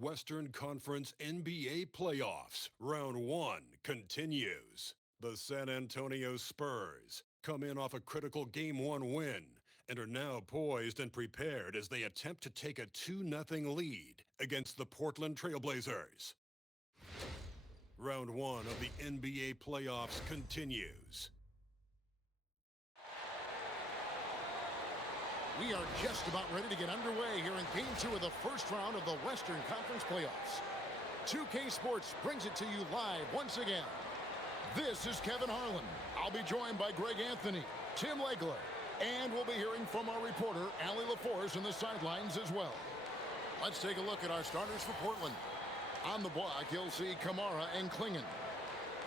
Western Conference NBA playoffs. Round 1 continues. The San Antonio Spurs come in off a critical Game 1 win and are now poised and prepared as they attempt to take a 2-0 lead against the Portland Trailblazers. Round 1 of the NBA playoffs continues. We are just about ready to get underway here in Game 2 of the first round of the Western Conference playoffs. 2K Sports brings it to you live once again. This is Kevin Harlan. I'll be joined by Greg Anthony, Tim Legler, and we'll be hearing from our reporter, Allie LaForce, in the sidelines as well. Let's take a look at our starters for Portland. On the block, you'll see Kamara and Klingon.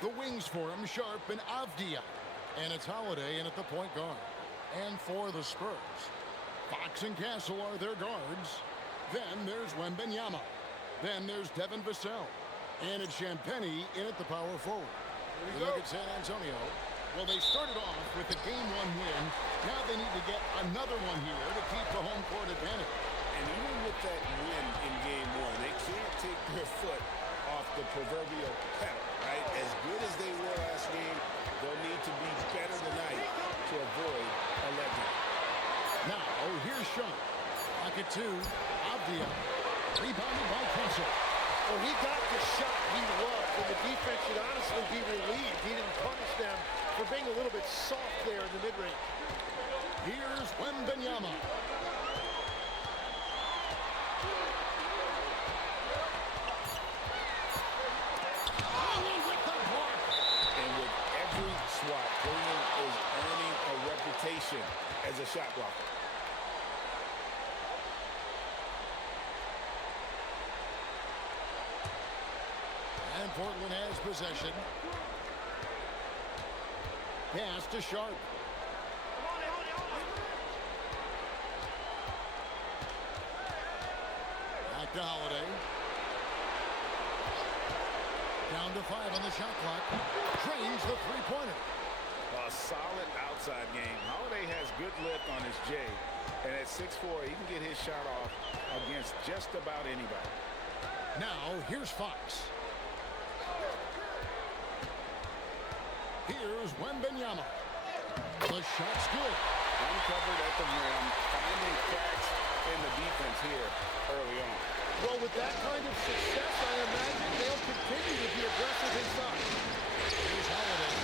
The wings for him, Sharp and Avdia. And it's Holiday in at the point guard. And for the Spurs, Fox and Castle are their guards. Then there's Wembanyama. Then there's Devin Vassell. And it's Champagnie in at the power forward. We look at San Antonio. Well, they started off with a Game 1 win. Now they need to get another one here to keep the home court advantage. And even with that win in Game 1, they can't take their foot off the proverbial pedal, right? As good as they were last game, they'll need to be better tonight to avoid a letdown. Now, here's Sharp. Pocket 2, Avdia. Rebounded by Castle. Well, he got the shot he loved, and the defense should honestly be relieved. He didn't punish them for being a little bit soft there in the mid-range. Here's Wembanyama. With the block. And with every swat, Klingon is earning a reputation as a shot blocker. And Portland has possession. Pass to Sharp. Back to Holiday. Down to 5 on the shot clock. Drains the three-pointer. A solid outside game. Holiday has good lift on his J. And at 6'4", he can get his shot off against just about anybody. Now, here's Fox. Here's Wembanyama. The shot's good. Uncovered at the rim, finding cracks in the defense here early on. Well, with that kind of success, I imagine they'll continue to be aggressive inside. Here's Holiday.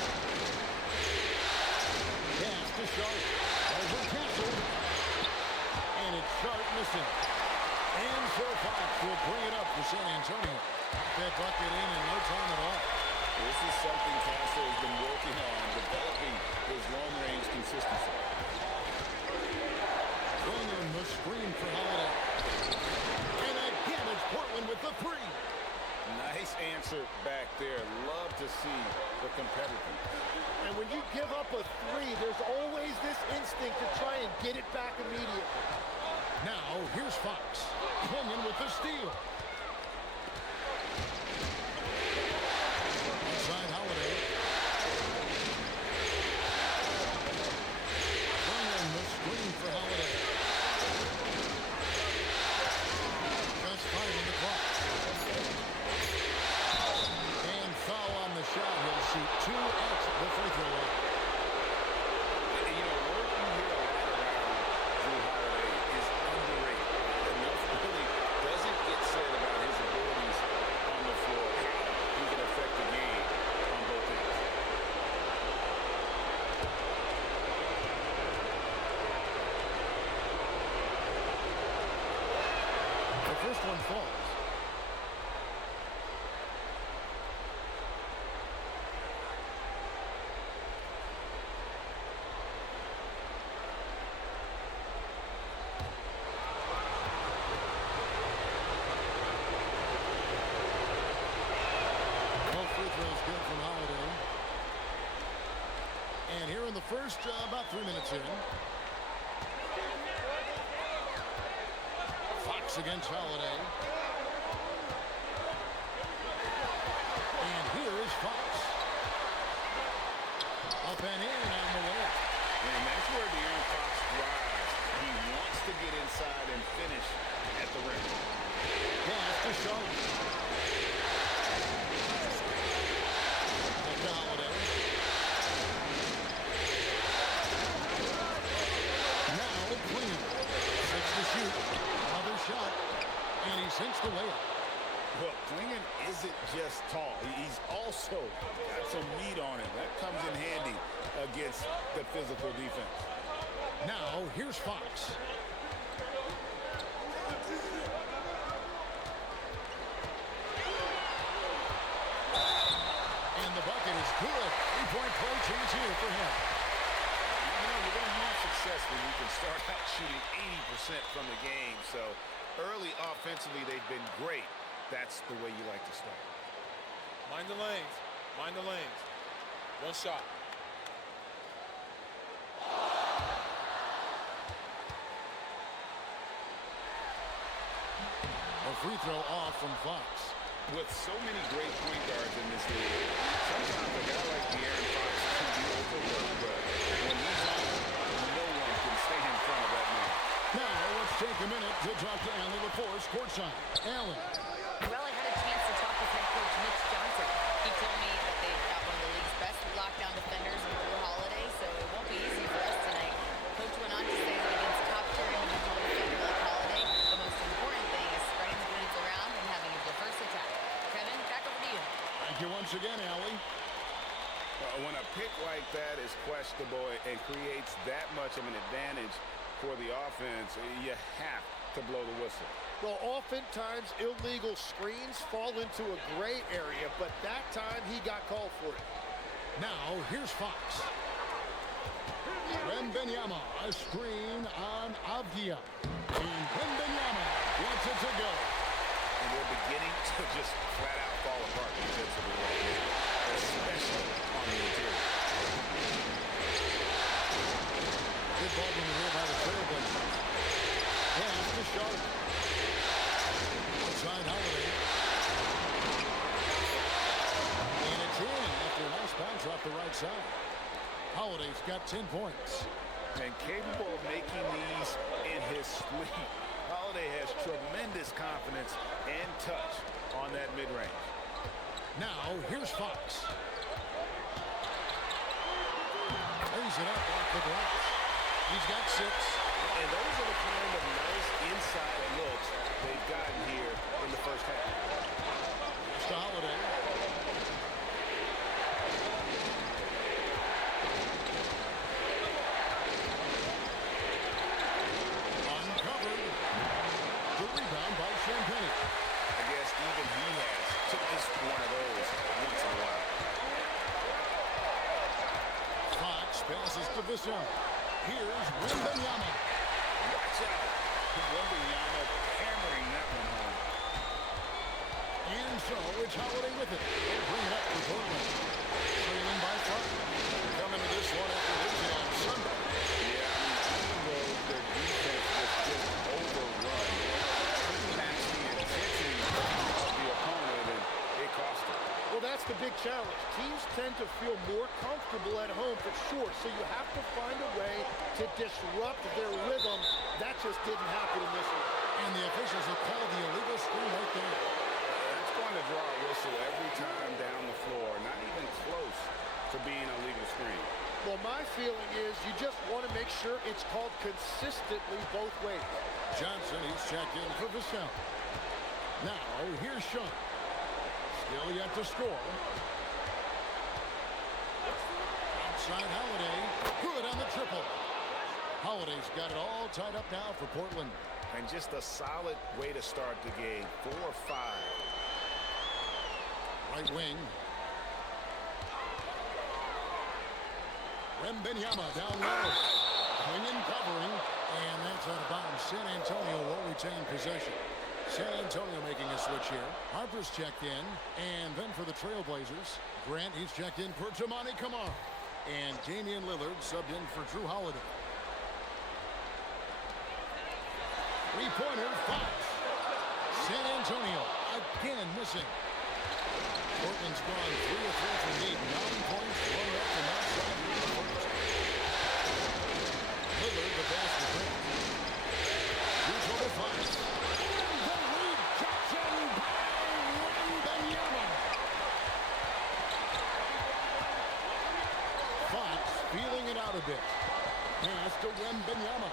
Pass to Sharp. Over Castle. And it's Sharp missing. And so Fox will bring it up for San Antonio. Got that bucket in no time at all. This is something Castle has been working on, developing his long-range consistency. Klingon the screen for Holiday. And again, it's Portland with the three. Nice answer back there. Love to see the competitiveness. And when you give up a three, there's always this instinct to try and get it back immediately. Now, here's Fox. Klingon with the steal. Inside Holiday. Klingon the screen for Holiday. Just 5 on the clock. And foul on the shot. He'll shoot 2 at the free throw line. You know, working here around Drew Holiday is underrated. Enough really doesn't get said about his abilities on the floor. He can affect the game on both ends. The first one falls. Both free throws good from Holiday. And here in the first, about 3 minutes in. Fox against Holiday. And here is Fox. Up and in on the way. And that's where De'Aaron Fox thrives. He wants to get inside and finish at the rim. Pass to Sharp. some meat on him. That comes in handy against the physical defense. Now, here's Fox. And the bucket is good. 3-point play chance here for him. You know, you're going to have success when you can start out shooting 80% from the game. So early offensively, they've been great. That's the way you like to start. Mind the lanes. Mind the lanes. One shot. A free throw off from Fox. With so many great point guards in this league, sometimes a guy like De'Aaron Fox can be overlooked, but when he's on, no one can stay in front of that man. Now, let's take a minute to talk to Allen LaForce courtside. Allen. Well, I had a chance to talk with head coach Mitch Johnson. He told me that they've got one of the league's best lockdown defenders in Drew Holiday, so it won't be easy for us tonight. Coach went on to say that against top-tier individual defender like Holiday, the most important thing is spreading the defense around and having a diverse attack. Kevin, back over to you. Thank you once again, Allie. When a pick like that is questionable and creates that much of an advantage for the offense, you have to blow the whistle. Well, oftentimes illegal screens fall into a gray area, but that time he got called for it. Now, here's Fox. Wembanyama, a screen on Avdia. And Wembanyama wants it to go. And they're beginning to just flat out fall apart defensively right now, especially on the interior. Good ball movement here by the Trailblazers. Pass to Sharp. Outside Holiday. And it's in after a nice bounce off the right side. Holiday's got 10 points. And capable of making these in his sleep. Holiday has tremendous confidence and touch on that mid-range. Now, here's Fox. Lays it up off the glass. He's got 6. And those are the kind of nice inside looks they've gotten here in the first half. It's to Holiday. Uncovered. The rebound by Champagne. I guess even he has to miss one of those once in a while. Fox passes to Bissell. Here's Wembanyama. Watch out. Wembanyama hammering that one home. And so it's Holiday with it. They'll bring it up for Portland. Trailing by 5. Coming to this one after losing on Sunday. Yeah, even though their defense was just overrun, couldn't match the intensity of the opponent, and it cost them. Well, that's the big challenge. Teams tend to feel more comfortable at home for sure, so you have to find a way to disrupt their rhythm. That just didn't happen in this one. And the officials have called the illegal screen right there. That's going to draw a whistle every time down the floor. Not even close to being a legal screen. Well, my feeling is you just want to make sure it's called consistently both ways. Johnson, he's checked in for Vassell. Now, here's Sean. Still yet to score. Outside Holiday. Good on the triple. Holiday's got it all tied up now for Portland. And just a solid way to start the game. 4-5. Right wing. Wembanyama down low. Swinging, covering. And that's out of bounds. San Antonio will retain possession. San Antonio making a switch here. Harper's checked in. And then for the Trailblazers, Grant, he's checked in for Tamani Kamar. And Damian Lillard subbed in for Drew Holiday. Three-pointer, Fox. San Antonio again missing. Portland's gone 3 of 3 from deep. 9 points, 1 up from outside. Lillard, the basket break. Here's over Fox. The rejection by Wembanyama. Fox feeling it out a bit. Pass to Wembanyama.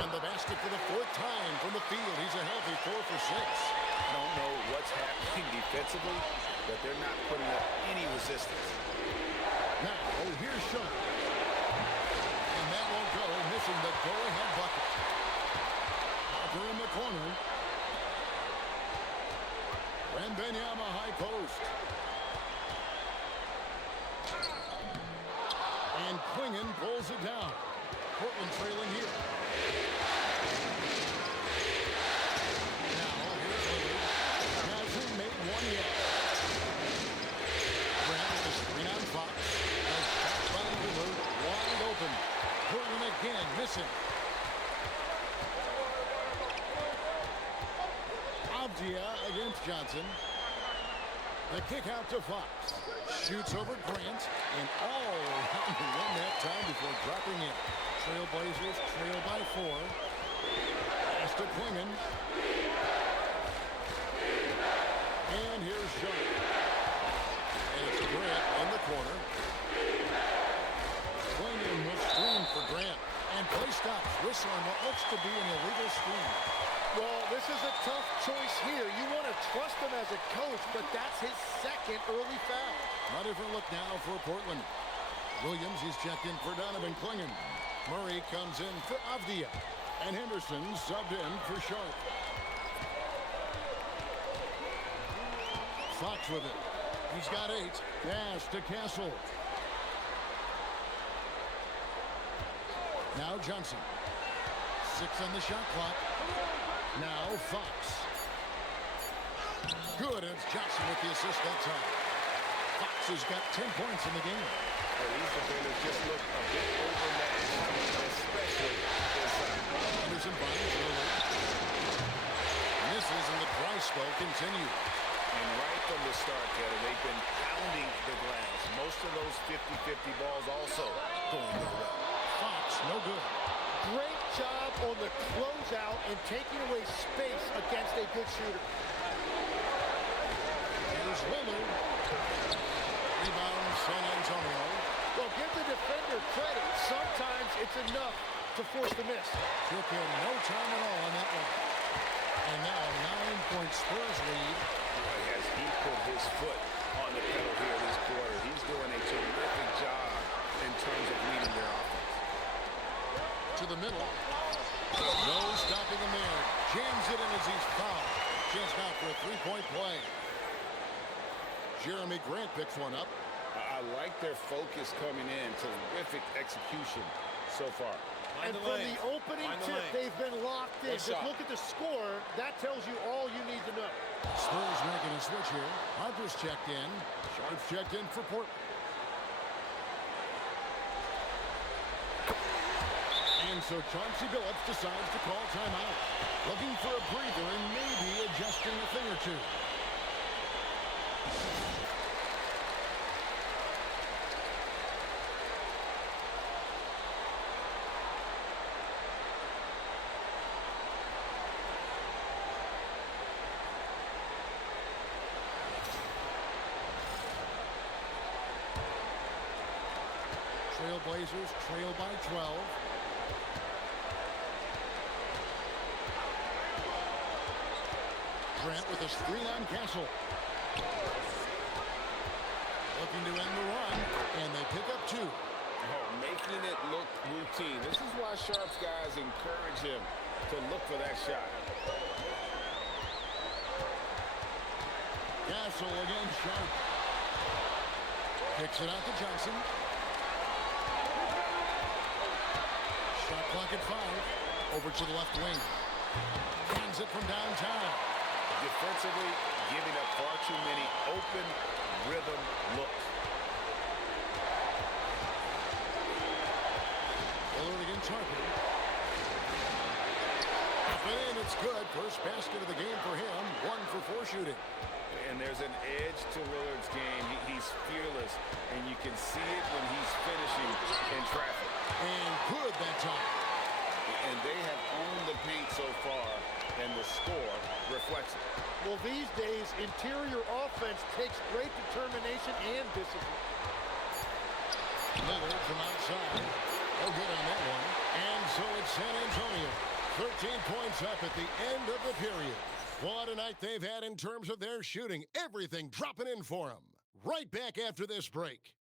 And the basket for the fourth time from the field. He's a healthy 4 for 6. I don't know what's happening defensively, but they're not putting up any resistance. Now, here's Sean. And that won't go, missing the go-ahead bucket. Over in the corner. Wembanyama high post. And Klingon pulls it down. Portland trailing here. Now, here's Lillard. Hasn't made one yet. Grant with the screen on Fox. A shot by Lillard. Wide open. Portland again, missing. Avdia against Johnson. The kick out to Fox. Shoots over Grant. And all around the rim that time before dropping in. Trailblazers trail by 4. Pass to Klingon. And here's Sean. And it's Grant in the corner. Klingon will screen for Grant. And play stops. Whistle on what looks to be an illegal screen. Well, this is a tough choice here. You want to trust him as a coach, but that's his second early foul. A different look now for Portland. Williams is checked in for Donovan Klingon. Murray comes in for Avdia. And Henderson subbed in for Sharp. Fox with it. He's got 8. Pass to Castle. Now Johnson. 6 on the shot clock. Now Fox. Good, and it's Johnson with the assist that time. Fox has got 10 points in the game. These defenders just look a bit overmatched, especially inside. Henderson finds Lillard. Misses, and the dry spell continues. And right from the start, Kevin, they've been pounding the glass. Most of those 50-50 balls also going their way. Fox, no good. Great job on the closeout and taking away space against a good shooter. Here's Lillard. Rebound, San Antonio. Well, give the defender credit. Sometimes it's enough to force the miss. Took him no time at all on that one. And now a 9-point Spurs lead. Boy, has he put his foot on the pedal here this quarter. He's doing a terrific job in terms of leading their offense. To the middle. No stopping him there. Jams it in as he's fouled. Just out for a 3-point play. Jeremy Grant picks one up. I like their focus coming in. Terrific execution so far. And from the opening tip, they've been locked in. Just look at the score. That tells you all you need to know. Spurs making a switch here. Harper's checked in. Sharp's checked in for Portland. And so Chauncey Billups decides to call timeout. Looking for a breather and maybe adjusting a thing or two. Trailblazers trail by 12. Grant with a screen on Castle. Looking to end the run, and they pick up 2. Oh, making it look routine. This is why Sharp's guys encourage him to look for that shot. Castle against Sharp. Kicks it out to Johnson. Shot clock at 5. Over to the left wing. Hands it from downtown. Defensively, giving up far too many open rhythm looks. Lillard against Harper. Up and in, it's good. First basket of the game for him. 1 for 4 shooting. And there's an edge to Lillard's game. He's fearless, and you can see it when he's finishing in traffic. And good that time. And they have owned the paint so far, and the score reflects it. Well, these days, interior offense takes great determination and discipline. Lillard from outside. No good on that one. And so it's San Antonio. 13 points up at the end of the period. What a night they've had in terms of their shooting. Everything dropping in for them. Right back after this break.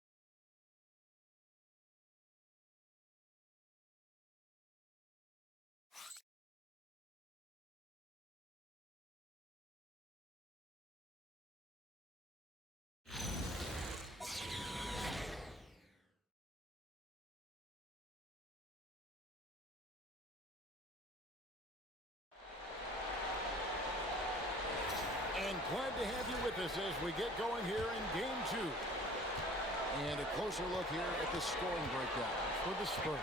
And glad to have you with us as we get going here in Game 2. And a closer look here at the scoring breakdown for the Spurs.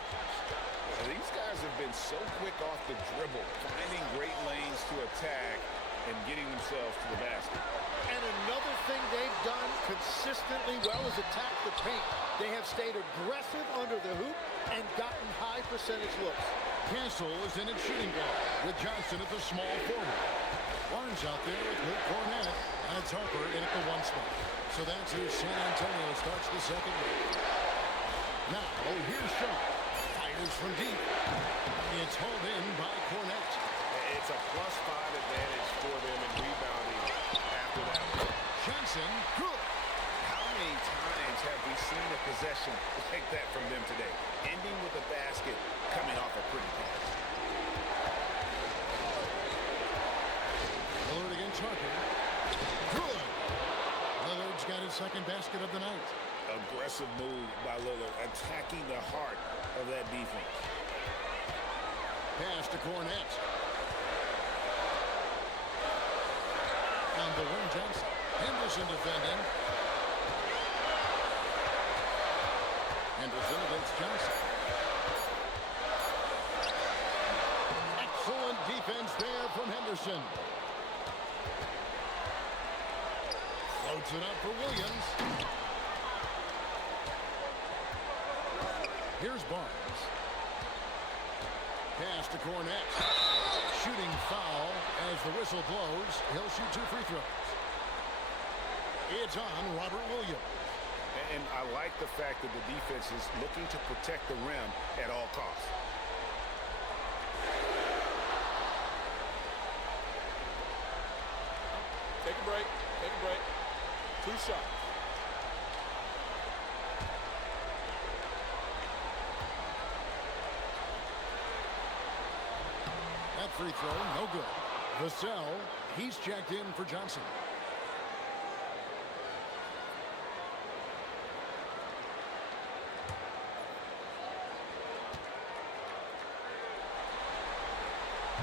These guys have been so quick off the dribble, finding great lanes to attack and getting themselves to the basket. And another thing they've done consistently well is attack the paint. They have stayed aggressive under the hoop and gotten high percentage looks. Castle is in its shooting guard with Johnson at the small forward. Barnes out there with Luke Cornett, and it's Harper in at the 1 spot. So that's who San Antonio starts the second half. Now, here's Shaw. Fires from deep. It's hauled in by Cornett. It's a +5 advantage for them in rebounding after that. Johnson, good. How many times have we seen a possession like that from them today? Ending with a basket, coming off a pretty pass. Lillard against Harper. Good. Lillard's got his second basket of the night. Aggressive move by Lillard, attacking the heart of that defense. Pass to Cornett. On the wing, Johnson. Henderson defending. Henderson against Johnson. Excellent defense there from Henderson. Floats it up for Williams. Here's Barnes. Pass to Cornett. Shooting foul as the whistle blows. He'll shoot 2 free throws. It's on Robert Williams. And I like the fact that the defense is looking to protect the rim at all costs. Take a break. Take a break. 2 shots. That free throw, no good. Vassell, he's checked in for Johnson.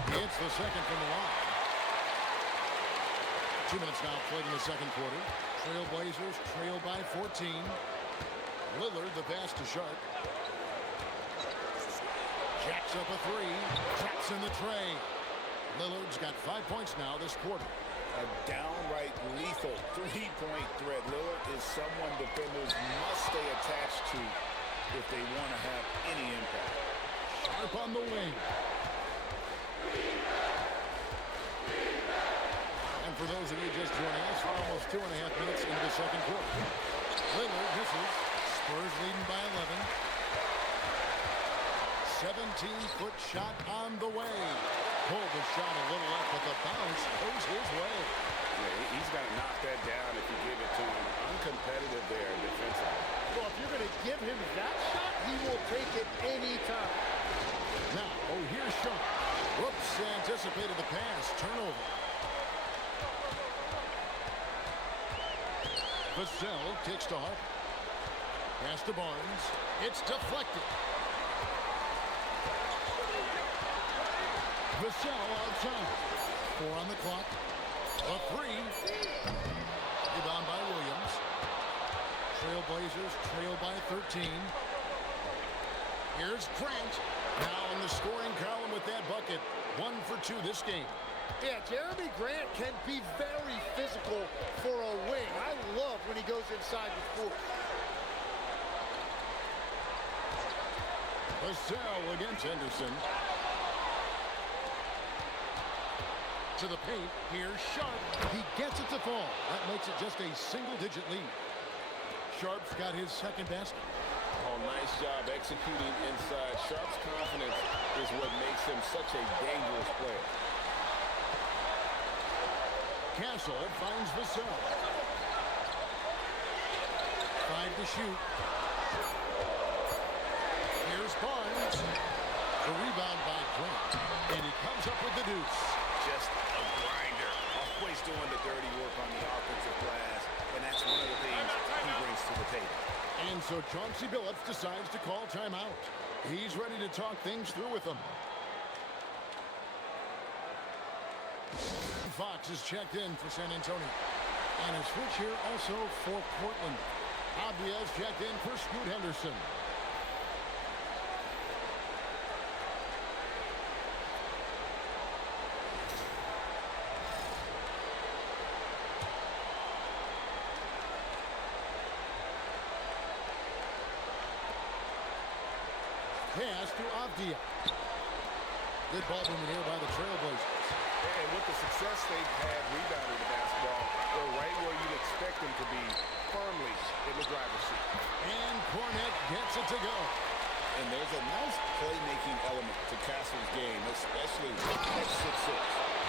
It's the second from the line. 2 minutes now played in the second quarter. Trailblazers trail by 14. Lillard the pass to Sharp. Jacks up a 3. Traps in the tray. Lillard's got 5 points now this quarter. A downright lethal three-point threat. Lillard is someone defenders must stay attached to if they want to have any impact. Sharp on the wing. And for those of you just joining us, we're almost 2.5 minutes into the second quarter. Lillard misses. Spurs leading by 11. 17-foot shot on the way. Pulled the shot a little up, but the bounce goes his way. Yeah, he's got to knock that down if you give it to him. Uncompetitive there defensively. Well, if you're going to give him that shot, he will take it any time. Now, here's Shaw. Whoops, anticipated the pass. Turnover. Vassell kicks to Harper. Pass to Barnes. It's deflected. Vassell outside. 4 on the clock. A 3. Rebound by Williams. Trailblazers trail by 13. Here's Grant. Now in the scoring column with that bucket. 1 for 2 this game. Yeah, Jeremy Grant can be very physical for a wing. I love when he goes inside with force. Vassell against Henderson. To the paint. Here's Sharp. He gets it to fall. That makes it just a single-digit lead. Sharp's got his second basket. Oh, nice job executing inside. Sharp's confidence is what makes him such a dangerous player. Castle finds Vassell. 5 to shoot. Here's Barnes. The rebound by Grant. And he comes up with the deuce. Just a grinder. Always doing the dirty work on the offensive glass. And that's one of the things he brings to the table. And so Chauncey Billups decides to call timeout. He's ready to talk things through with them. Fox is checked in for San Antonio. And a switch here also for Portland. Abdia's checked in for Scoot Henderson. Pass to Avdia. Good ball movement here by the Trailblazers. And with the success they've had rebounding the basketball, they're right where you'd expect them to be, firmly in the driver's seat. And Cornette gets it to go. And there's a nice playmaking element to Castle's game, especially at 6'6".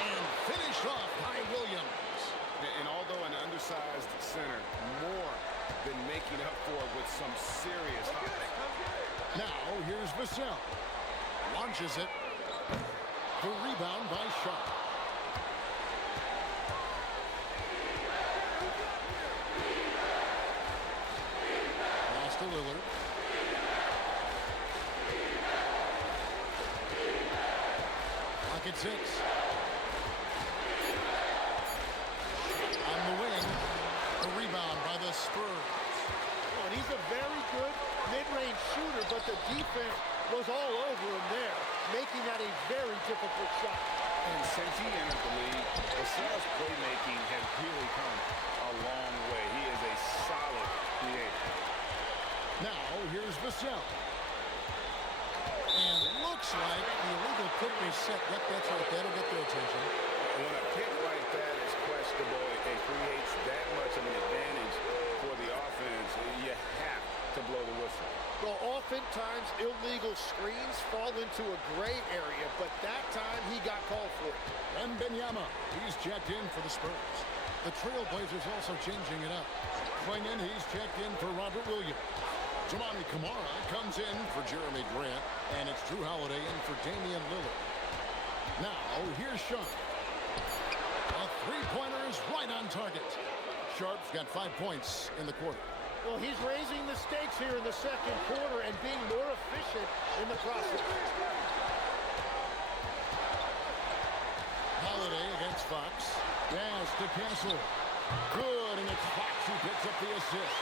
And finished off by Williams. And although an undersized center, more than making up for it with some serious hops. Now here's Vassell. Launches it. The rebound by Sharp. Pass to Lillard. Pocket 6. On the wing. The rebound by the Spurs. Oh, and he's a very good mid-range shooter, but the defense was all over him there, making that a very difficult shot. And since he entered the league, Vassell's playmaking has really come a long way. He is a solid creator. Now, here's Vassell. And looks like the illegal kick is set. Yep, that's right. That'll get their attention. When a pick like that is questionable, it creates that much of an advantage for the offense. You have to blow the whistle. Well, oftentimes illegal screens fall into a gray area, but that time he got called for it. Wembanyama, he's checked in for the Spurs. The Trailblazers also changing it up. Klingon, he's checked in for Robert Williams. Jamani Kamara comes in for Jeremy Grant, and it's Drew Holiday in for Damian Lillard. Now, here's Sharp. A three-pointer is right on target. Sharp's got 5 points in the quarter. Well, he's raising the stakes here in the second quarter and being more efficient in the process. Holiday against Fox. Pass to Castle. Good, and it's Fox who picks up the assist.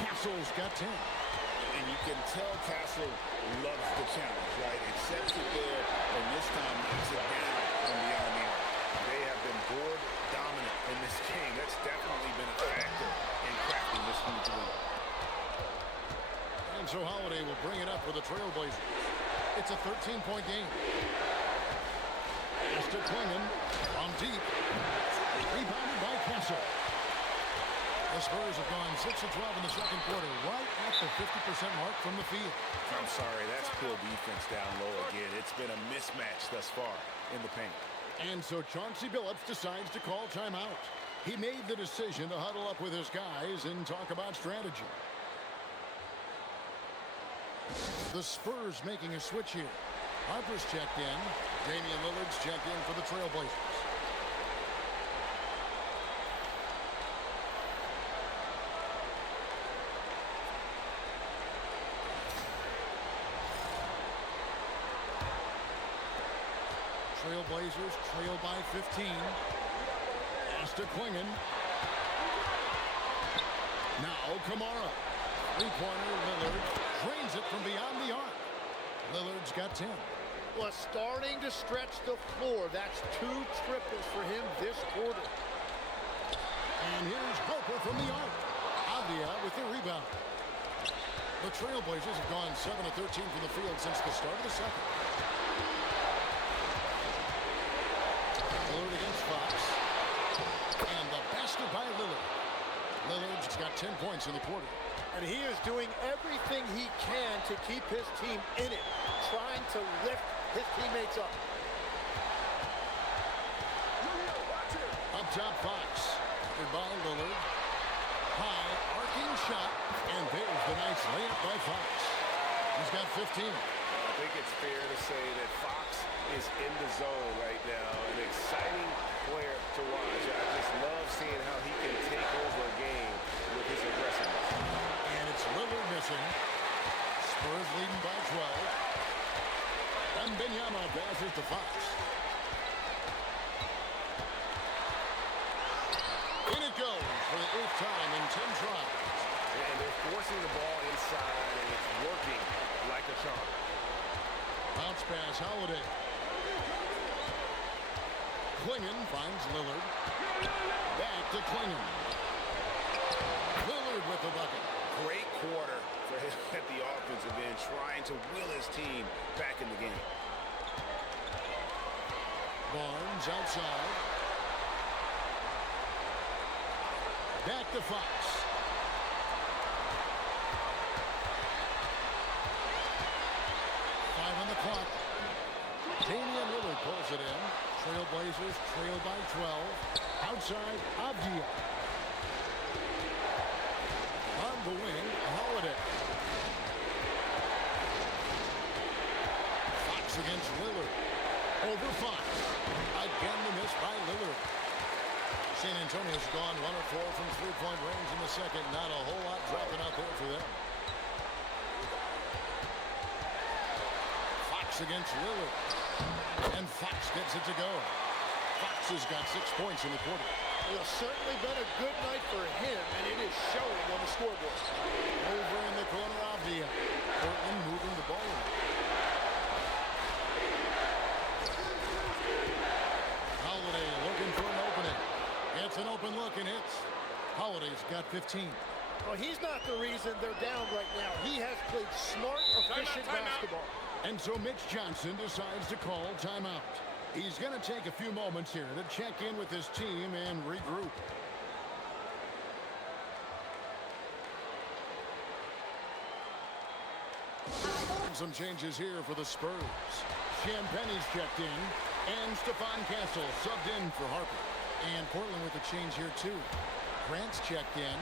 Castle's got 10. And you can tell Castle loves the challenge, right? It sets it there, and this time knocks it down from beyond the arc. They have been board dominant in this game. That's definitely been a factor in crafting this huge lead. And so Holiday will bring it up for the Trailblazers. It's a 13-point game. Mr. Klingon from deep. Rebounded by Castle. The Spurs have gone 6 of 12 in the second quarter, right at the 50% mark from the field. I'm sorry, that's poor defense down low again. It's been a mismatch thus far in the paint. And so Chauncey Billups decides to call timeout. He made the decision to huddle up with his guys and talk about strategy. The Spurs making a switch here. Harper's checked in. Damian Lillard's checked in for the Trailblazers. Trailblazers trail by 15. Pass to Klingon. Now Kamara. Three-pointer Lillard drains it from beyond the arc. Lillard's got 10. Well, starting to stretch the floor. That's 2 triples for him this quarter. And here's Harper from the arc. Avdia with the rebound. The Trailblazers have gone 7 of 13 from the field since the start of the second. Lillard against Fox. And the basket by Lillard. Lillard's got 10 points in the quarter. And he is doing everything he can to keep his team in it, trying to lift his teammates up. Up top, Fox. Covered by Lillard. High, arcing shot. And there's the nice layup by Fox. He's got 15. I think it's fair to say that Fox is in the zone right now. An exciting player to watch. I just love seeing how he can take over a game with his aggressiveness. And it's Lillard missing. Spurs leading by 12. Wembanyama passes to Fox. In it goes for the 8th time in 10 tries. And they're forcing the ball inside, and it's working like a charm. Bounce pass, Holiday. Klingon finds Lillard. Back to Klingon. Lillard with the bucket. Great quarter for him at the offensive end, trying to will his team back in the game. Barnes outside. Back to Fox. On the clock. Damian Lillard pulls it in. Trailblazers trail by 12. Outside, Avdia. On the wing, Holiday. Fox against Lillard. Over Fox. Again the miss by Lillard. San Antonio's gone 1 of 4 from three-point range in the second. Not a whole lot dropping out there for them. Against Lillard. And Fox gets it to go. Fox has got 6 points in the quarter. It has certainly been a good night for him, and it is showing on the scoreboard. Over in the corner of the Portland moving the ball. Holiday looking for an opening. Gets an open look and hits. Holiday's got 15. Well, he's not the reason they're down right now. He has played smart, efficient basketball. And so Mitch Johnson decides to call timeout. He's going to take a few moments here to check in with his team and regroup. Some changes here for the Spurs. Champagne's checked in, and Stephon Castle subbed in for Harper. And Portland with a change here too. Grant's checked in.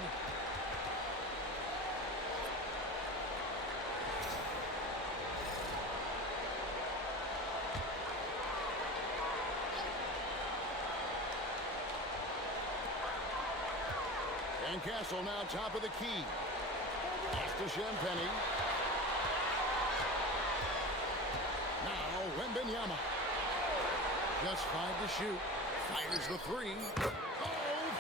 And Castle now top of the key. Pass to Champagny. Now Wembanyama. Just 5 to shoot. Fires the 3. Oh,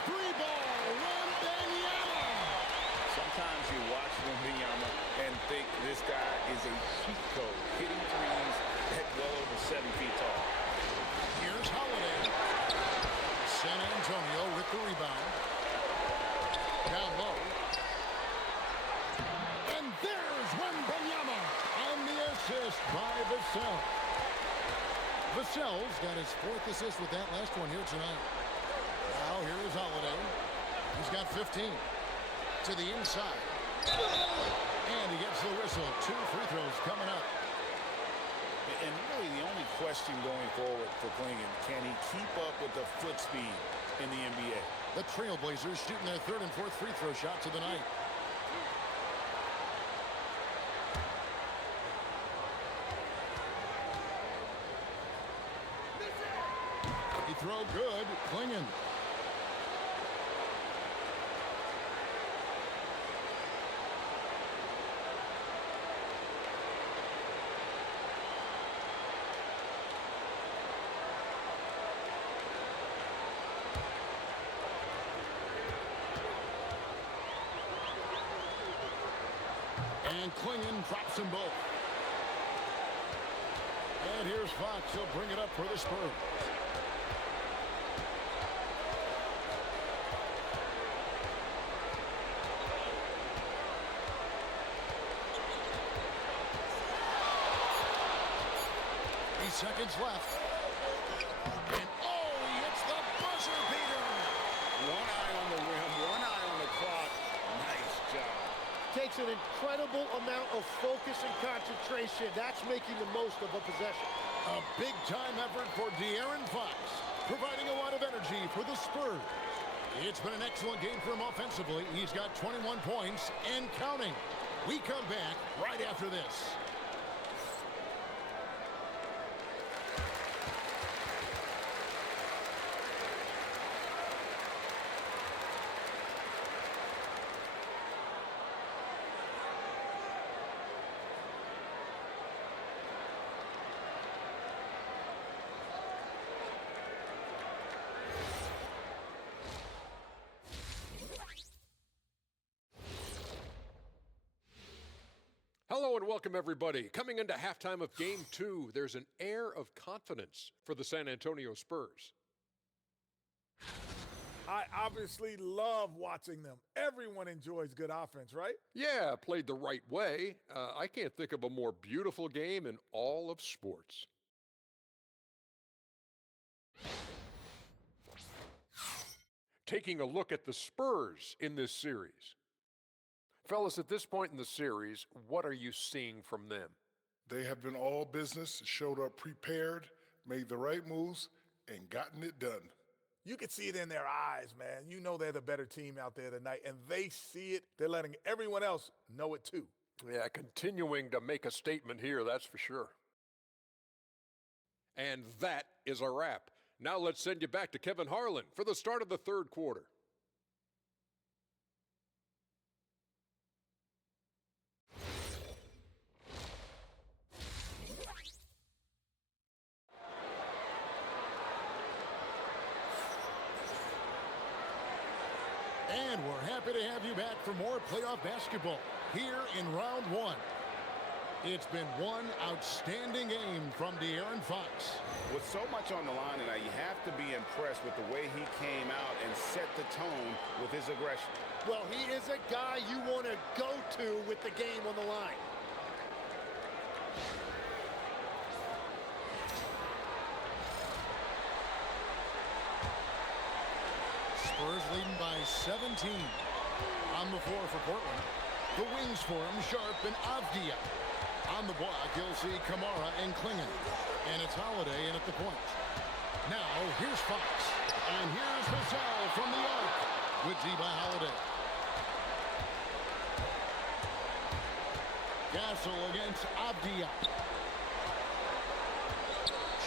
3 ball. Wembanyama. Sometimes you watch Wembanyama and think this guy is a cheat code, hitting threes at well over 7 feet tall. Here's Holiday. San Antonio with the rebound. Down low. And there's Wembanyama on the assist by Vassell. Vassell's got his 4th assist with that last one here tonight. Now here is Holiday. He's got 15. To the inside. And he gets the whistle. 2 free throws coming up. And really the only question going forward for Klingon, can he keep up with the foot speed in the NBA? The Trailblazers shooting their 3rd and 4th free throw shots of the night. He throw good, Klingon. And Klingon drops them both. And here's Fox. He'll bring it up for the Spurs. Seconds left. And oh, he hits the buzzer beater. One eye on the rim, one eye on the clock. Nice job. Take takes an incredible amount of focus and concentration. That's making the most of a possession. A big-time effort for De'Aaron Fox, providing a lot of energy for the Spurs. It's been an excellent game for him offensively. He's got 21 points and counting. We come back right after this. Hello and welcome, everybody. Coming into halftime of Game 2, there's an air of confidence for the San Antonio Spurs. I obviously love watching them. Everyone enjoys good offense, right? Yeah, played the right way. I can't think of a more beautiful game in all of sports. Taking a look at the Spurs in this series. Fellas, at this point in the series, what are you seeing from them? They have been all business, showed up prepared, made the right moves, and gotten it done. You can see it in their eyes, man. You know they're the better team out there tonight, and they see it. They're letting everyone else know it too. Yeah, continuing to make a statement here, that's for sure. And that is a wrap. Now let's send you back to Kevin Harlan for the start of the third quarter. And we're happy to have you back for more playoff basketball here in round one. It's been one outstanding game from De'Aaron Fox. With so much on the line tonight, you have to be impressed with the way he came out and set the tone with his aggression. Well, he is a guy you want to go to with the game on the line. Spurs leading by 17. On the floor for Portland. The wings for him, Sharp and Avdia. On the block, you'll see Kamara and Klingon. And it's Holiday in at the point. Now, here's Fox. And here's Vassell from the arc. With D by Holiday. Gassel against Avdia.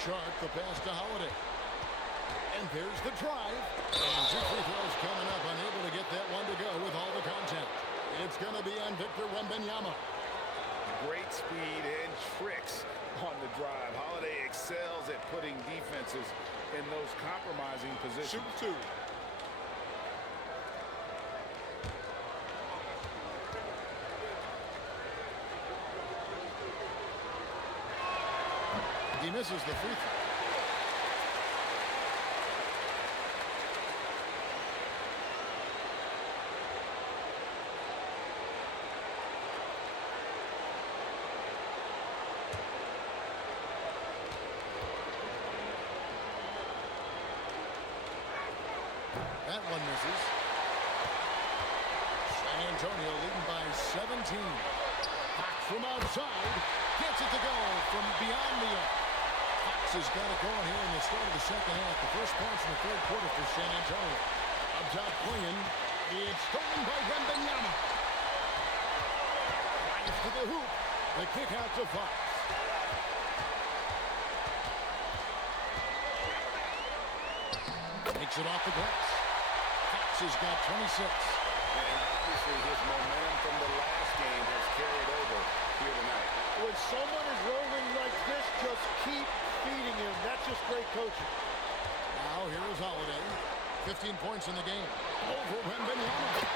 Sharp, the pass to Holiday. And there's the drive. And 2 free throws coming up. Unable to get that one to go with all the contact. It's going to be on Victor Wembanyama. Great speed and tricks on the drive. Holiday excels at putting defenses in those compromising positions. Shoot two. He misses the free throw. That one misses. San Antonio leading by 17. Fox from outside. Gets it to go from beyond the arc. Fox has got it going here in the start of the second half. The first points in the third quarter for San Antonio. Up top Klingon. It's stolen by Wembanyama. Drives to the hoop. The kick out to Fox. Takes it off the glass. Fox has got 26. And obviously his momentum from the last game has carried over here tonight. When someone is rolling like this, just keep feeding him. That's just great coaching. Now here is Holiday. 15 points in the game. Over Wembanyama.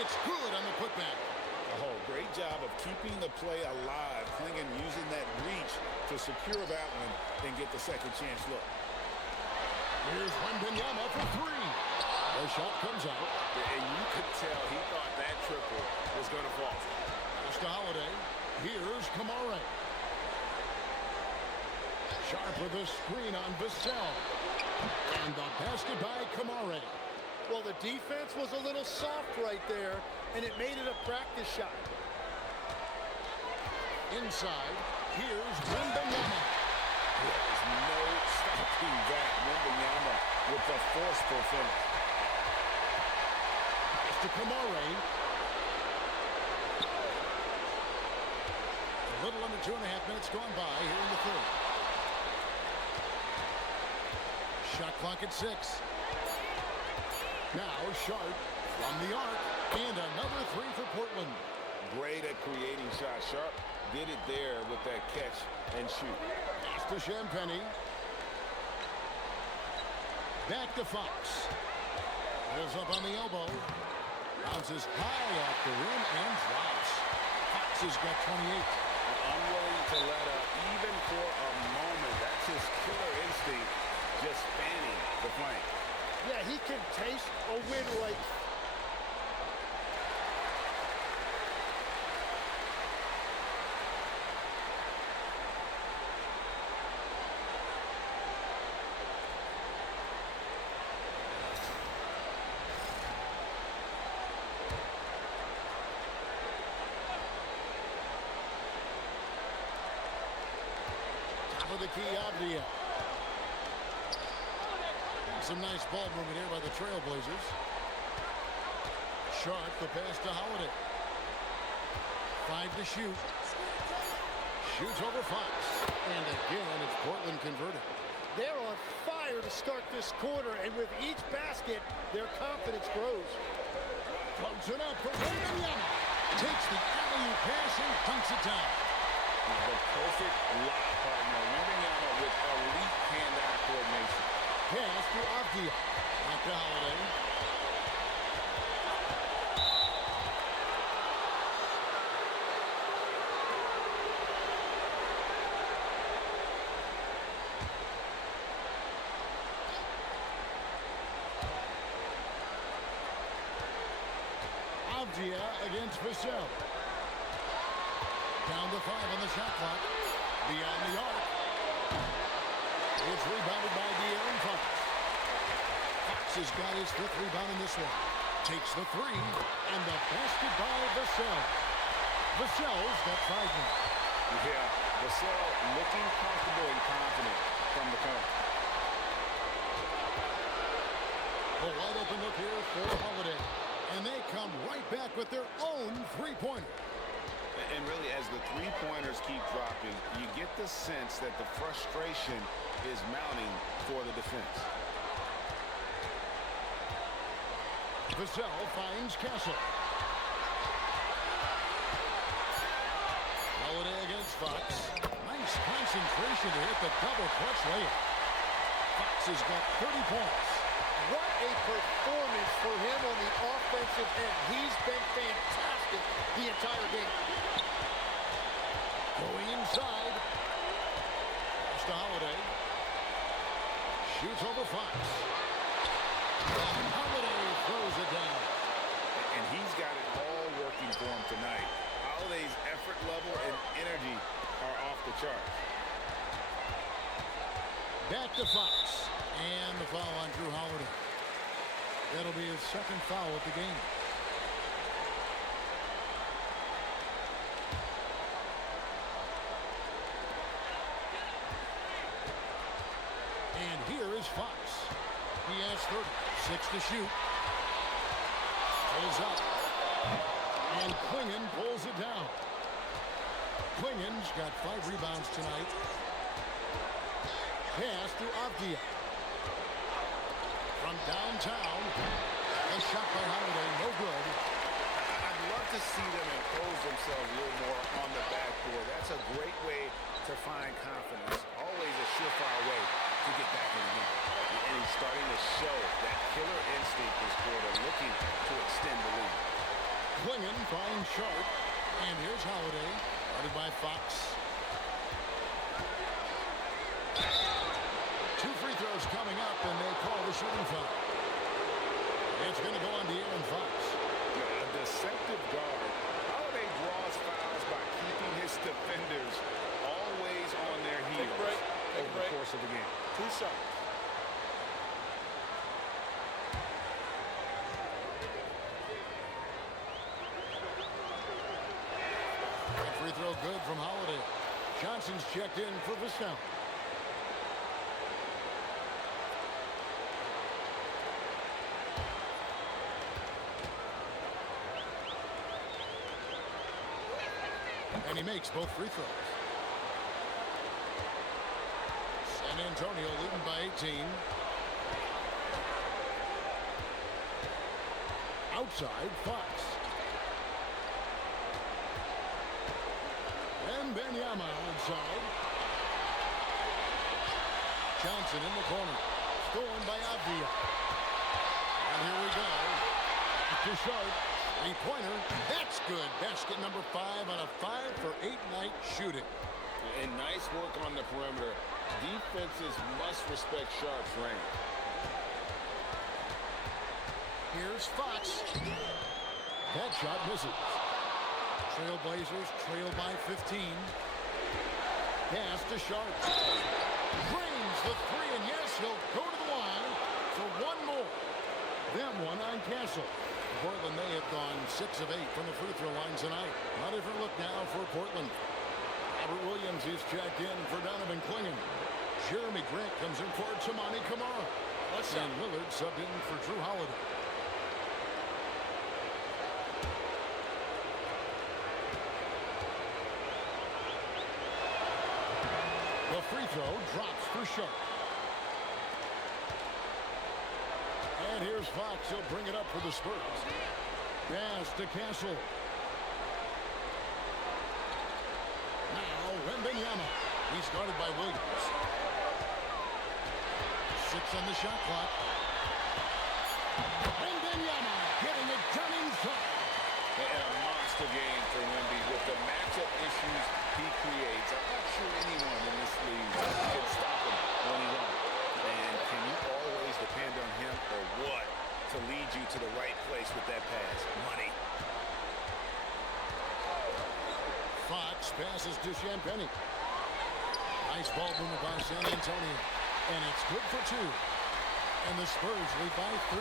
It's good on the putback. Oh, great job of keeping the play alive. Klingon using that reach to secure that one and get the second chance look. Here's Wembanyama for three. The shot comes out. And you could tell he thought that triple was going to fall. Pass to Holiday. Here's Kamara. Sharp with a screen on Vassell. And the basket by Kamara. Well, the defense was a little soft right there, and it made it a practice shot. Inside, here's Wembanyama. There is no stopping that. Wembanyama with the forceful finish. It's to Kamare. A little under 2.5 minutes gone by here in the third. Shot clock at 6. Now Sharp from the arc. And another three for Portland. Great at creating shots. Sharp did it there with that catch and shoot. Pass to Champagny. Back to Fox. Pulls up on the elbow. Bounces high off the rim and drops. Fox has got 28. Unwilling to let up even for a moment. That's his killer instinct, just spanning the flank. Yeah, he can taste a win right. Top of the key, Avdia. Some nice ball movement here by the Trailblazers. Sharp, the pass to Holiday. 5 to shoot. Shoots over Fox. And again, it's Portland converted. They're on fire to start this quarter, and with each basket, their confidence grows. Floats it up for Wembanyama. Takes the alley-oop pass and dunks it down. The perfect lock partner. Wembanyama with elite hand-eye coordination. Pass to Avdia. Back to Holiday. Avdia against Vassell. Down to 5 on the shot clock. Beyond the arc. It's rebounded by De'Aaron Fox. Fox has got his 5th rebound in this one. Takes the 3, and the basket by Vassell. Vassell's got 5 now. Yeah, Vassell looking comfortable and confident from the corner. A wide open look here for Holiday. And they come right back with their own three-pointer. And really, as the three-pointers keep dropping, you get the sense that the frustration is mounting for the defense. Vassell finds Castle. Holiday against Fox. Nice concentration to hit the double clutch layup. Fox has got 30 points. What a performance for him on the offensive end. He's been fantastic the entire game. Going inside. Pass to Holiday. Shoots over Fox. And Holiday throws it down. And he's got it all working for him tonight. Holiday's effort level and energy are off the charts. Back to Fox. And the foul on Drew Holiday. That'll be his 2nd foul of the game. And here is Fox. He has 30. 6 to shoot. Pulls up. And Klingon pulls it down. Klingon's got 5 rebounds tonight. Pass to Avdia. From downtown. A shot by Holiday. No good. I'd love to see them impose themselves a little more on the backboard. That's a great way to find confidence. Always a surefire way to get back in the game. And he's starting to show that killer instinct this quarter, looking to extend the lead. Klingon finds Sharp. And here's Holiday. Guarded by Fox. 2 free throws coming up, and they call the shooting foul. It's going to go on De'Aaron Fox. A deceptive guard. Holiday draws fouls by keeping his defenders always on their heels over the course of the game. 2 shots. Free throw good from Holiday. Johnson's checked in for Vassell. And he makes both free throws. San Antonio leading by 18. Outside, Fox. Wembanyama outside. Johnson in the corner. Stolen by Avdia. And here we go. To Sharp. Three-pointer. That's good. Basket number 5 on a 5-for-8 night shooting. And nice work on the perimeter. Defenses must respect Sharp's range. Here's Fox. That shot misses. Trailblazers trail by 15. Pass to Sharp. Drains the three, and yes, he'll go to the line for one more. Them one on Castle. Portland may have gone 6 of 8 from the free throw line tonight. A different look now for Portland. Robert Williams is checked in for Donovan Clingan. Jeremy Grant comes in for Tamani Kamara. And Lillard subbed in for Drew Holiday. The free throw drops for Sharp. And here's Fox. He'll bring it up for the Spurs. Pass to Castle. Now Wembanyama. He's guarded by Williams. 6 on the shot clock. Wembanyama getting it done inside. And a monster game for Wemby with the matchup issues he creates. I'm not sure anyone in this league can stop him when he runs. And can you always depend on him or what to lead you to the right place with that pass? Money. Fox passes to Champagnie. Nice ball movement by San Antonio. And it's good for 2. And the Spurs lead by 13.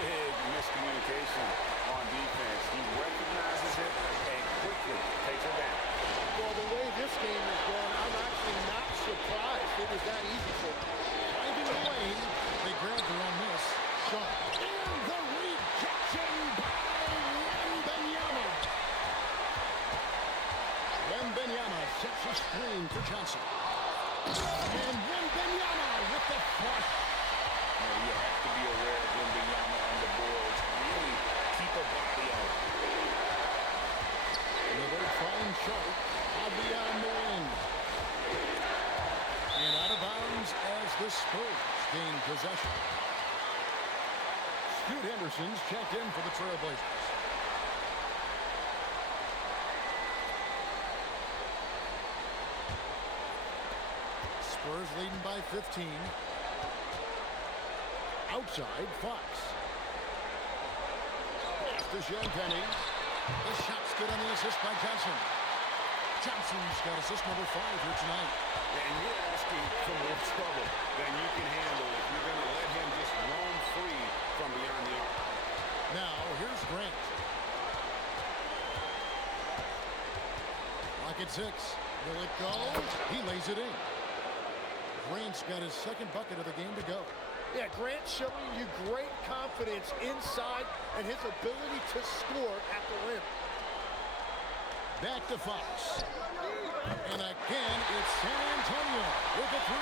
Big miscommunication on defense. He recognizes it and quickly takes it down. Well, the way this game is going, I'm actually not surprised it was that easy for them. Finding the lane. They grabbed her on this. Shot. And the rejection by Wembanyama. Wembanyama sets a screen for Johnson. And Wembanyama with the flush. You have to be aware of Wembanyama on the boards. Really keep a body on it. Another fine Sharp. Avdia on the wing. And out of bounds as the Spurs gain possession. Scoot Henderson's checked in for the Trailblazers. Spurs leading by 15. Outside, Fox. Pass to Champagnie. The shot's good on the assist by Johnson. Johnson's got assist number 5 here tonight. And you're asking for more trouble than you can handle if you're going to let him just roam free from beyond the arc. Now, here's Grant. Lock at 6. Will it go? He lays it in. Grant's got his second bucket of the game to go. Yeah, Grant showing you great confidence inside and his ability to score at the rim. Back to Fox. And again, it's San Antonio with a 3.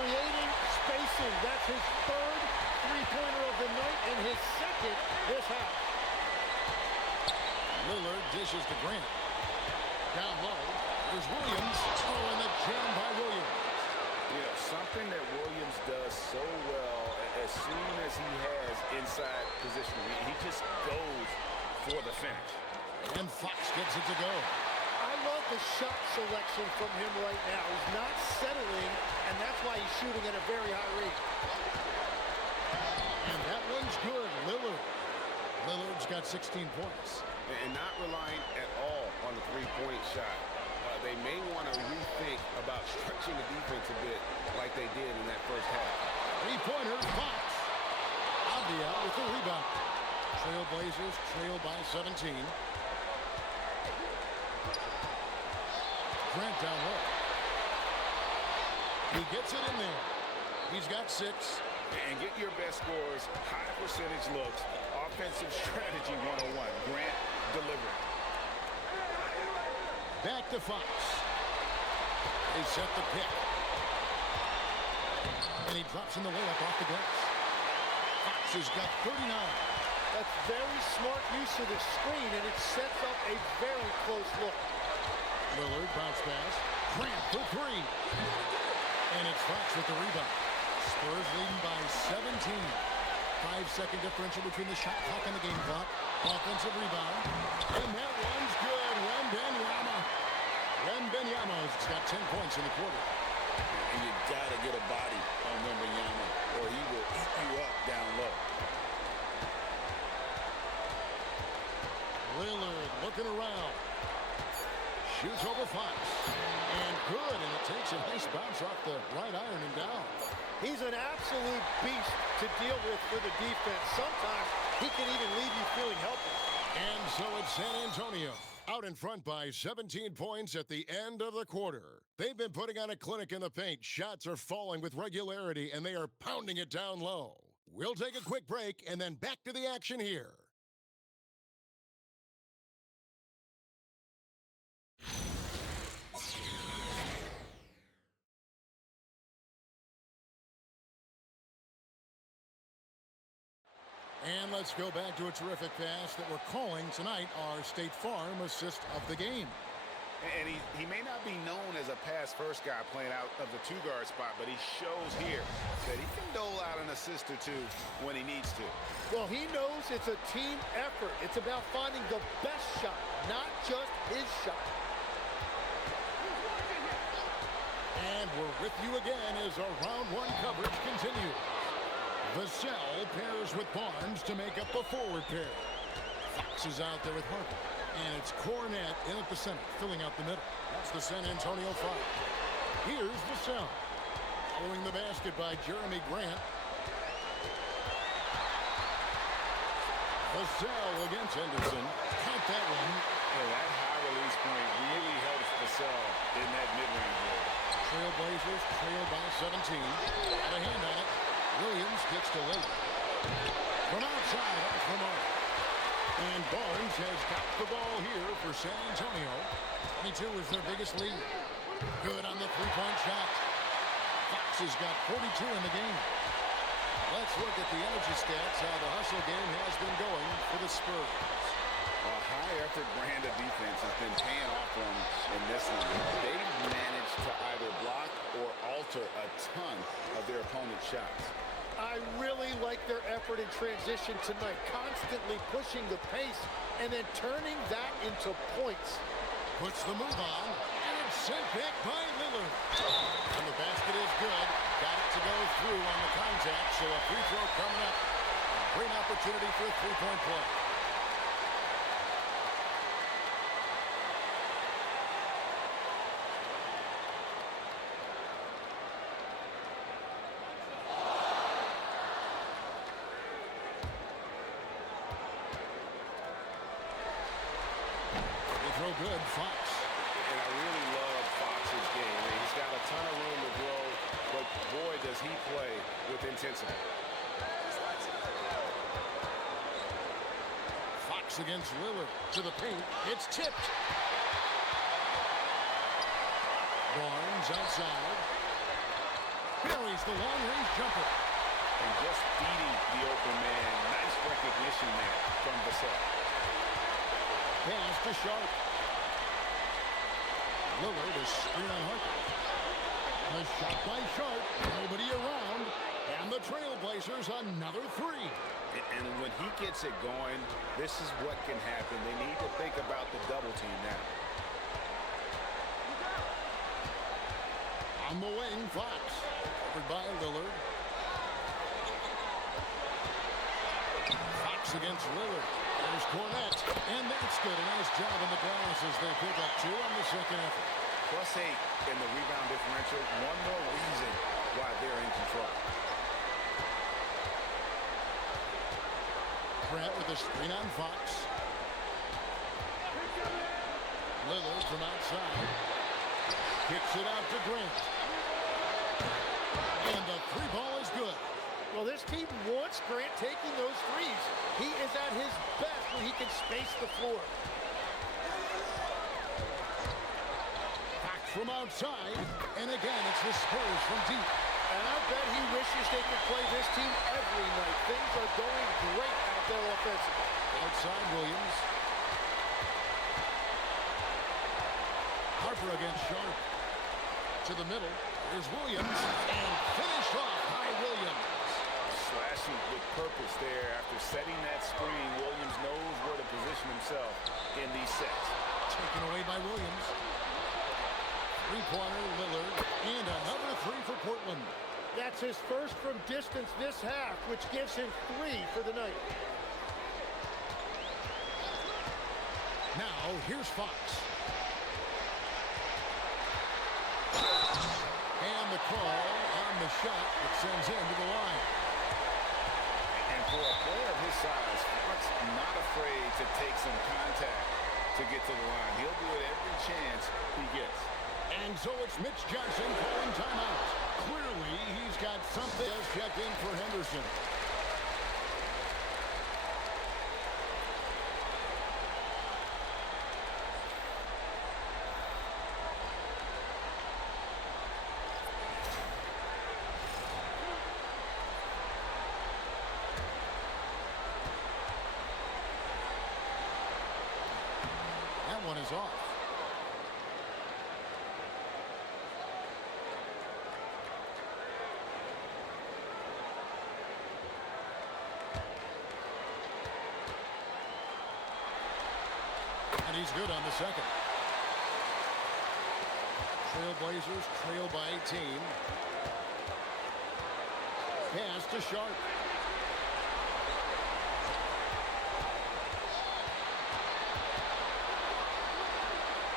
Creating spacing. That's his 3rd three-pointer of the night and his 2nd this half. Lillard dishes to Grant. Down low. There's Williams. Oh, and the jam by Williams. Yeah, something that Williams does so well as soon as he has inside position. He just goes for the finish. And Fox gets it to go. I love the shot selection from him right now. He's not settling, and that's why he's shooting at a very high rate. And that one's good. Lillard's got 16 points. And not relying at all on the three-point shot. They may want to rethink about stretching the defense a bit like they did in that first half. 3-pointer, Fox. Avdia with the rebound. Trailblazers trail by 17. Grant down low. He gets it in there. He's got 6. And get your best scores, high percentage looks, offensive strategy 101. Grant delivering. Back to Fox. They set the pick. And he drops in the layup off the glass. Fox has got 39. That's very smart use of the screen, and it sets up a very close look. Lillard bounce pass. Grant for 3. And it's Fox with the rebound. Spurs leading by 17. 5-second differential between the shot clock and the game clock. Offensive rebound. And that one's good. Wembanyama. Wembanyama's got 10 points in the quarter. And you got to get a body on Wembanyama, or he will eat you up down low. Lillard looking around. Shoots over Fox. And good, and it takes a nice bounce off the right iron and down. He's an absolute beast to deal with for the defense. Sometimes he can even leave you feeling helpless. And so it's San Antonio out in front by 17 points at the end of the quarter. They've been putting on a clinic in the paint. Shots are falling with regularity, and they are pounding it down low. We'll take a quick break and then back to the action here. And let's go back to a terrific pass that we're calling tonight our State Farm assist of the game. And he may not be known as a pass-first guy playing out of the two-guard spot, but he shows here that he can dole out an assist or two when he needs to. Well, he knows it's a team effort. It's about finding the best shot, not just his shot. And we're with you again as our round 1 coverage continues. Vassell pairs with Barnes to make up a forward pair. Fox is out there with Harper. And it's Cornette in at the center, filling out the middle. That's the San Antonio 5. Here's Vassell. Following the basket by Jeremy Grant. Vassell against Henderson. Count that one. Yeah, that high release point really helps Vassell in that mid-range area. Trailblazers trail by 17. Got a hand on it. Williams gets to Lillard. From outside, off the mark. And Barnes has got the ball here for San Antonio. 22 is their biggest lead. Good on the three-point shot. Fox has got 42 in the game. Let's look at the energy stats, how the hustle game has been going for the Spurs. A high-effort brand of defense has been paying off for them in this one. They've managed to either block or alter a ton of their opponent's shots. I really like their effort in transition tonight, constantly pushing the pace and then turning that into points. Puts the move on, and it's sent back by Lillard. And the basket is good. Got it to go through on the contact, so a free throw coming up. Great opportunity for a three-point play. Good, Fox. And I really love Fox's game. I mean, he's got a ton of room to grow, but boy, does he play with intensity. Fox against Lillard to the paint. It's tipped. Barnes outside. Buries the long-range jumper. And just beating the open man. Nice recognition there from Vassell. Pass to Sharp. Lillard is screen on Harper. A shot by Sharp. Nobody around. And the Trailblazers another 3. And when he gets it going, this is what can happen. They need to think about the double team now. On the wing, Fox. Covered by Lillard. Fox against Lillard. There's Cornette. And that's good. A nice job in the glass as they pick up 2 on the second effort. +8 in the rebound differential. One more reason why they're in control. Grant with a screen on Fox. Lillard from outside. Kicks it out to Grant. And the three ball is good. Well, this team wants Grant taking those threes. He is at his best when he can space the floor. Back from outside. And again, it's the Spurs from deep. And I bet he wishes they could play this team every night. Things are going great out there offensively. Outside Williams. Harper against Sharp. To the middle. Here's Williams. And finished off by Williams. Slashing with purpose there. After setting that screen, Williams knows where to position himself in these sets. Taken away by Williams. Three-pointer, Lillard. And another three for Portland. That's his first from distance this half, which gives him 3 for the night. Now, here's Fox. And the call on the shot that sends him to the line. And for a player of his size, Fox not afraid to take some contact to get to the line. He'll do it every chance he gets. And so it's Mitch Johnson calling timeout. Clearly, he's got something else checked in for Henderson. That one is off. And he's good on the second. Trailblazers trail by 18. Pass to Sharp.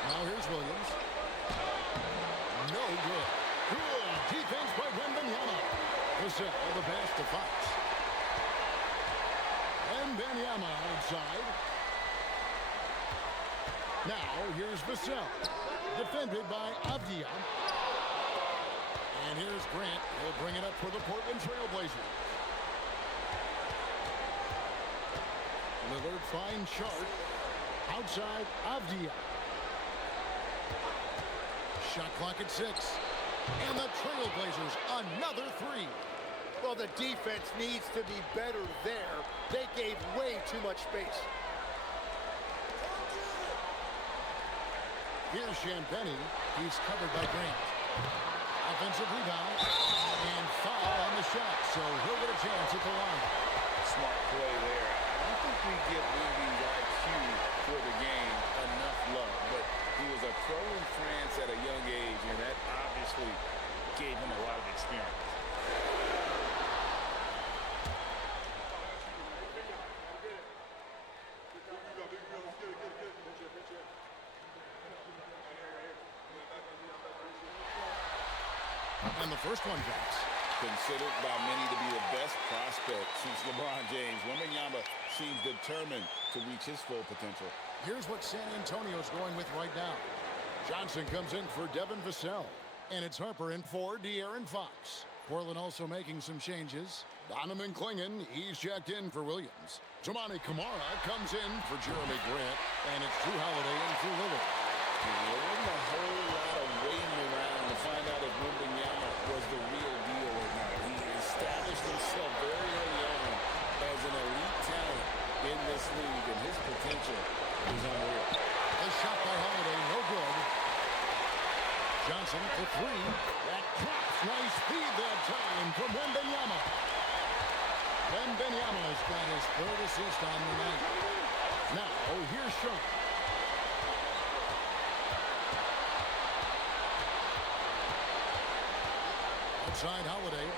Now here's Williams. No good. Good defense by Wembanyama. The pass to Fox. Wembanyama outside. Now, here's Vassell. Defended by Avdia. And here's Grant. He'll bring it up for the Portland Trailblazers. Lillard finds Sharp. Outside, Avdia. Shot clock at 6. And the Trailblazers, another 3. Well, the defense needs to be better there. They gave way too much space. Here's Champagny. He's covered by Grant. Offensive rebound. And foul on the shot. So he'll get a chance at the line. Smart play there. I don't think we give Wemby's IQ for the game enough love. But he was a pro in France at a young age, and that obviously gave him a lot of experience. And the first one drops. Considered by many to be the best prospect since LeBron James, Wembanyama seems determined to reach his full potential. Here's what San Antonio's going with right now. Johnson comes in for Devin Vassell. And it's Harper in for De'Aaron Fox. Portland also making some changes. Donovan Clingan, he's checked in for Williams. Toumani Camara comes in for Jeremy Grant. And it's Drew Holiday in for Lillard. There wasn't a whole lot of waiting around to find out if Wembanyama was the real deal or not. He established himself very early on as an elite talent in this league, and his potential is unreal. A shot by Holiday, no good. Johnson for 3. That drops. Nice feed that time from Wembanyama. Wembanyama's got his 3rd assist on the night. Now, here's Sharp. Outside Holiday.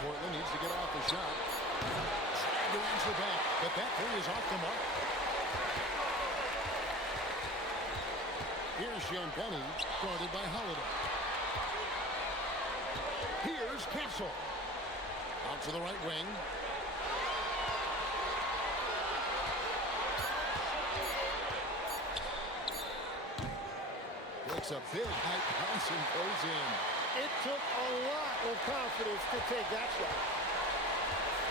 Portland needs to get off the shot. Trying to answer back, but that 3 is off the mark. Here's Champagny, guarded by Holiday. Here's Castle. Out to the right wing. It's a big height bounce and goes in. It took a lot of confidence to take that shot.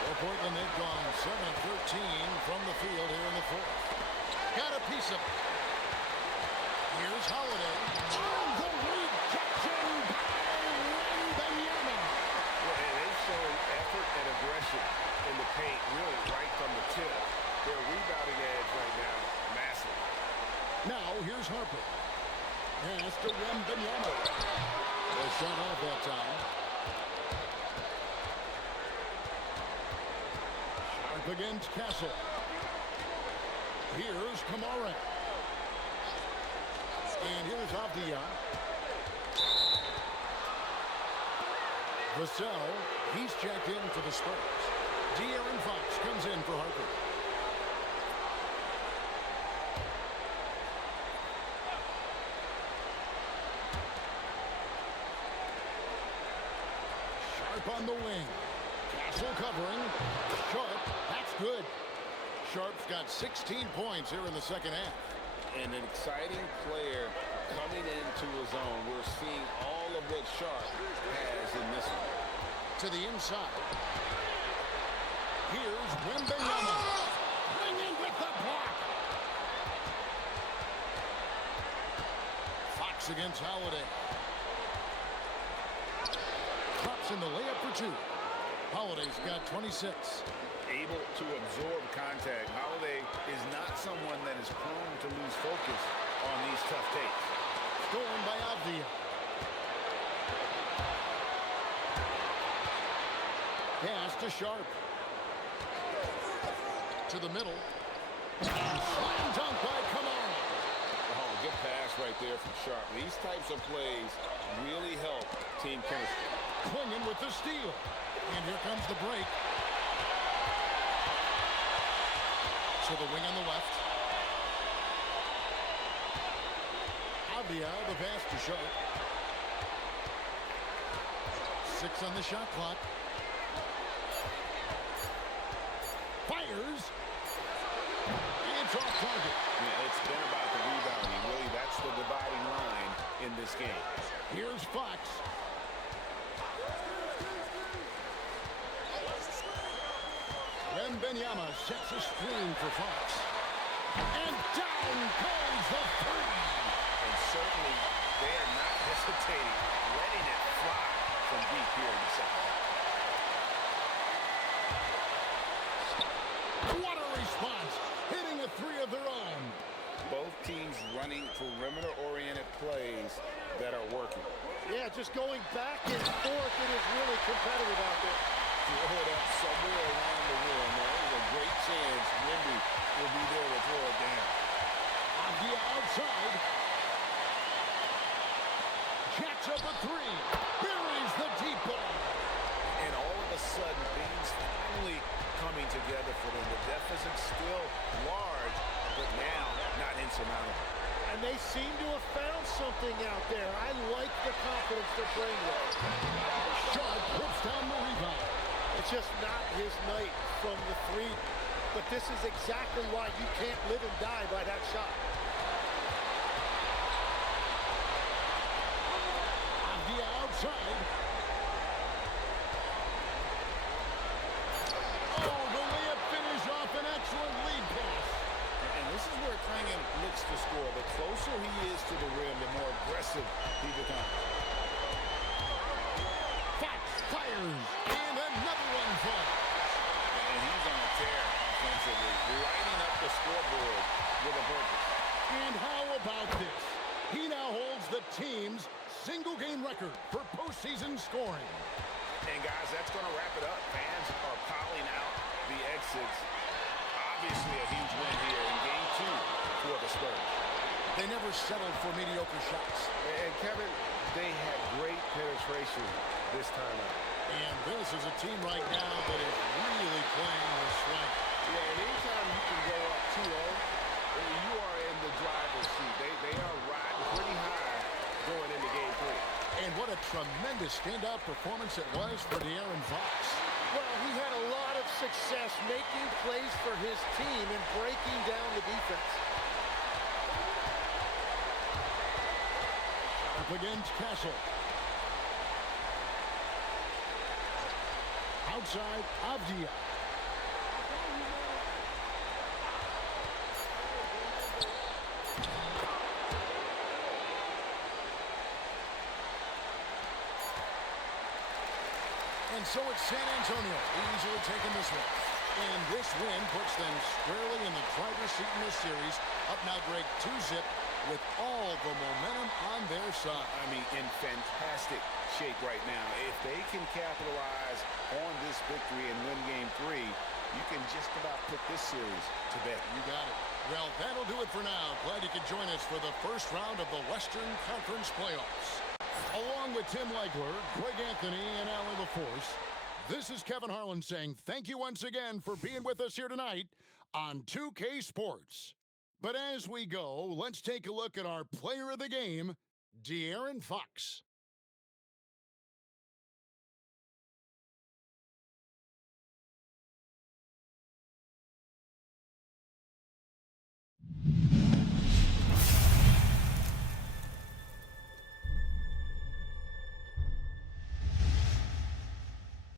For Portland, they've gone 7 of 13 from the field here in the fourth. Got a piece of it. Here's Holiday. On the rejection by Wembanyama. Well, and they've shown effort and aggression in the paint, really right from the tip. Their rebounding edge right now, massive. Now, here's Harper. Pass to Wembanyama. A shot off that time. Sharp against Castle. Here's Kamara. And here's Avdia. Vassell, he's checked in for the Spurs. De'Aaron Fox comes in for Harper. Sharp on the wing. Castle covering. Sharp, that's good. Sharp's got 16 points here in the second half. And an exciting player coming into his own. We're seeing all of what Sharp has in this one. To the inside. Here's Wembanyama. Bringing with the block. Fox against Holiday. Drops in the layup for two. Holiday's got 26. Able to absorb contact. Holiday is not someone that is prone to lose focus on these tough takes. Stolen by Avdia. Pass to Sharp. To the middle. Slam dunk by Kamara. Oh, good pass right there from Sharp. These types of plays really help team chemistry. Clinging with the steal. And here comes the break. To the wing on the left. Avdia, the pass to Sharp. 6 on the shot clock. Fires. It's off target. Yeah, it's been about the rebounding. Really, that's the dividing line in this game. Here's Fox. Wembanyama sets a screen for Fox. And down goes the three. And certainly, they are not hesitating, letting it fly from deep here in the second half. What a response. Hitting a three of their own. Both teams running perimeter-oriented plays that are working. Yeah, just going back and forth. It is really competitive out there. Throw it up somewhere around the rim. There's a great chance Wemby will be there to throw it down. On the outside. Jacks up a three. Buries the deep ball. And all of a sudden, things finally coming together for them. The deficit's still large, but now not insurmountable. And they seem to have found something out there. I like the confidence they're playing with. Sharp puts down the rebound. It's just not his night from the three. But this is exactly why you can't live and die by that shot. On the outside. Oh, the layup finish off an excellent lead pass. And this is where Klingon looks to score. The closer he is to the rim, the more aggressive he becomes. Fox fires. And another one falls. And he's on a tear offensively, lighting up the scoreboard with a purpose. And how about this? He now holds the team's single-game record for postseason scoring. And guys, that's going to wrap it up. Fans are piling out the exits. Obviously a huge win here in Game 2 for the Spurs. They never settled for mediocre shots. And Kevin, they had great penetration this time out. And this is a team right now that is really playing with strength. Yeah, and anytime you can go up 2-0, you are in the driver's seat. They are riding pretty high going into Game 3. And what a tremendous standout performance it was for De'Aaron Fox. Well, he had a lot of success making plays for his team and breaking down the defense. up against Castle. Outside, Avdia. And so it's San Antonio easily taking this one. And this win puts them squarely in the driver's seat in this series. Up now, Greg, 2-zip with all the momentum on their side. I mean, in fantastic shape right now. If they can capitalize on this victory and win Game 3, you can just about put this series to bed. You got it. Well, that'll do it for now. Glad you could join us for the first round of the Western Conference playoffs. Along with Tim Leichler, Greg Anthony, and Alan LaForce, this is Kevin Harlan saying thank you once again for being with us here tonight on 2K Sports. But as we go, let's take a look at our player of the game, De'Aaron Fox.